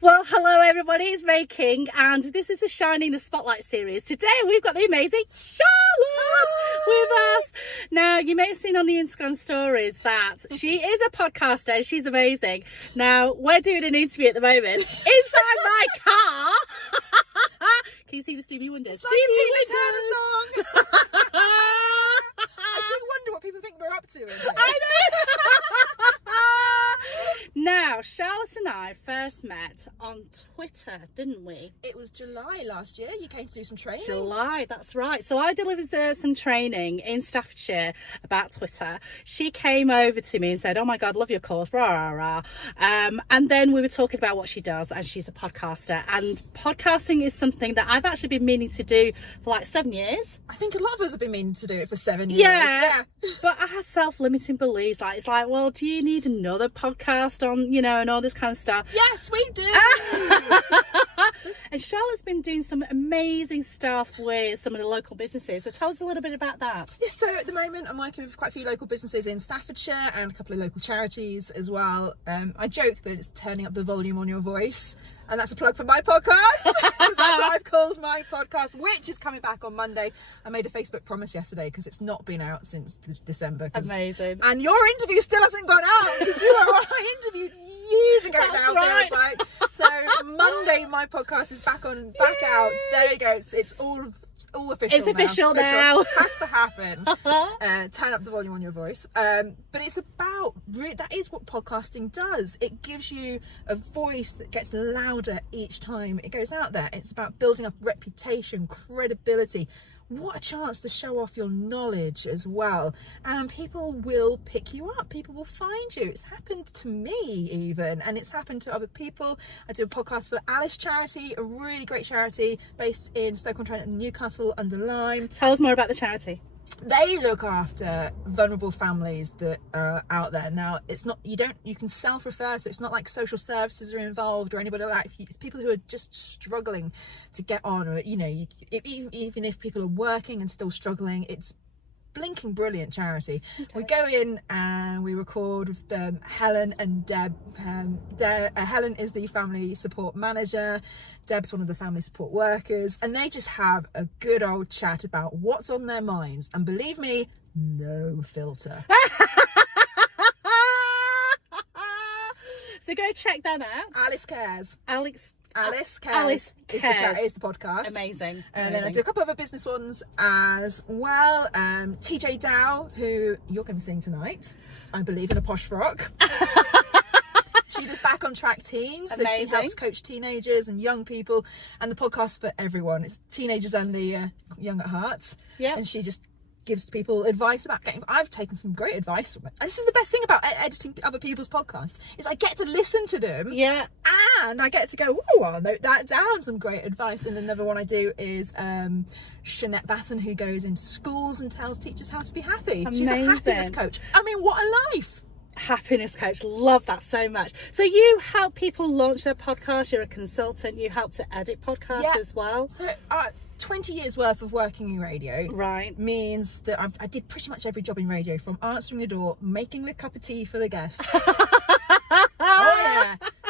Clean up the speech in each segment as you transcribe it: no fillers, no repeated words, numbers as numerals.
Well, hello everybody, it's May King and this is the Shining the Spotlight series. Today we've got the amazing Charlotte with us. Now, you may have seen on the Instagram stories that she is a podcaster, she's amazing. Now, we're doing an interview at the moment inside my car. Can you see the Stevie Wonder? It's like a Tina Turner song. I do wonder what people think we're up to in here. I know. Now, Charlotte and I first met on Twitter, didn't we? It was July last year. You came to do some training. July, that's right. So I delivered some training in Staffordshire about Twitter. She came over to me and said, "Oh my God, love your course, rah, rah, rah." And then we were talking about what she does, and she's a podcaster. And podcasting is something that I've actually been meaning to do for like 7 years. I think a lot of us have been meaning to do it for 7 years. Yeah. But I had self-limiting beliefs. Like, it's like, well, do you need another podcast on, and all this kind of stuff? Yes, we do. And Charlotte's been doing some amazing stuff with some of the local businesses. So tell us a little bit about that. Yes, so at the moment I'm working with quite a few local businesses in Staffordshire and a couple of local charities as well. I joke that it's turning up the volume on your voice. And that's a plug for my podcast, because that's what I've called my podcast, which is coming back on Monday. I made a Facebook promise yesterday because it's not been out since December. Amazing. And your interview still hasn't gone out because you were I interviewed years ago That's now, right. feels like. So Monday, my podcast is back out. There you go. It's all official. It's official now. It has to happen. Turn up the volume on your voice. But it's about, that is what podcasting does. It gives you a voice that gets louder each time it goes out there. It's about building up reputation, credibility. What a chance to show off your knowledge as well. And people will pick you up. People will find you. It's happened to me even, and it's happened to other people. I do a podcast for Alice Charity, a really great charity based in Stoke-on-Trent and Newcastle under Lyme. Tell us more about the charity. They look after vulnerable families that are out there. Now, you can self-refer, so it's not like social services are involved or anybody like that. It's people who are just struggling to get on, or, even if people are working and still struggling, it's blinking brilliant charity. Okay. We go in and we record with Helen and Deb. Helen is the family support manager. Deb's one of the family support workers, and they just have a good old chat about what's on their minds. And believe me, no filter. So go check them out. Alice Cares. Alice Cares Cares is the podcast. Amazing. And then I do a couple of other business ones as well. TJ Dow, who you're going to be seeing tonight, I believe, in a posh frock. She does Back on Track Teens, so she helps coach teenagers and young people, and the podcast for everyone. It's teenagers and the young at heart. Yeah. And she just gives people advice about getting. I've taken some great advice from it. And this is the best thing about editing other people's podcasts, is I get to listen to them. Yeah. And I get to go, oh, I'll note that down, some great advice. And another one I do is Shanette Basson, who goes into schools and tells teachers how to be happy. Amazing. She's a happiness coach. I mean, what a life. Happiness coach, love that so much. So you help people launch their podcast, you're a consultant, you help to edit podcasts as well. So 20 years worth of working in radio means that I did pretty much every job in radio, from answering the door, making the cup of tea for the guests,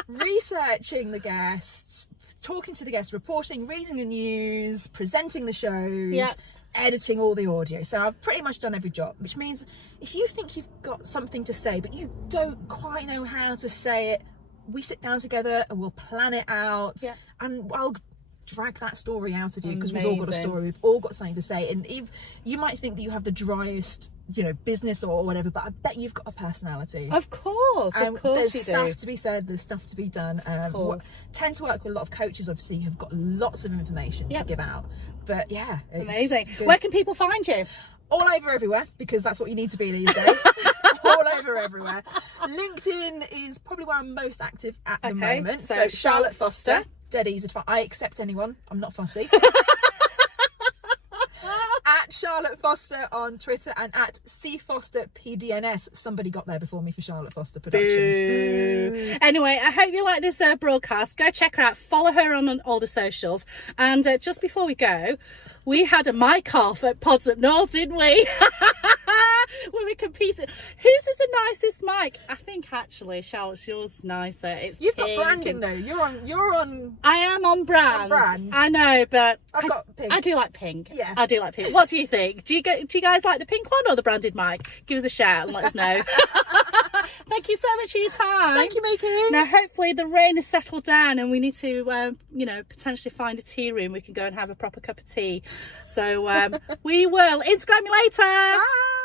researching the guests, talking to the guests, reporting, reading the news, presenting the shows, editing all the audio. So I've pretty much done every job, which means if you think you've got something to say but you don't quite know how to say it, we sit down together and we'll plan it out, and I'll drag that story out of you, because we've all got a story, we've all got something to say. And if you might think that you have the driest business or whatever, but I bet you've got a personality. Of course there's stuff to be said, there's stuff to be done. Tend to work with a lot of coaches, obviously, who've got lots of information to give out. But yeah, amazing. Where can people find you? All over everywhere, because that's what you need to be these days. All over everywhere. LinkedIn is probably where I'm most active at the moment. So Charlotte Foster, dead easy to find. I accept anyone, I'm not fussy. At Charlotte Foster on Twitter, and at cfosterpdns. Somebody got there before me for Charlotte Foster Productions. Boo. Anyway, I hope you like this broadcast. Go check her out, follow her on all the socials. And just before we go, we had a mic off at Pods Up North, didn't we? when we competing. Whose is the nicest mic? I think actually, Charlotte's, yours is nicer. It's You've got pink branding and- though. You're on. I am on brand. brand. I know, but I've got pink. I do like pink. Yeah. I do like pink. What do you think? Do you guys like the pink one or the branded mic? Give us a shout and let us know. Thank you so much for your time. Thank you, Making. Now, hopefully the rain has settled down and we need to, potentially find a tea room. We can go and have a proper cup of tea. So we will Instagram you later. Bye.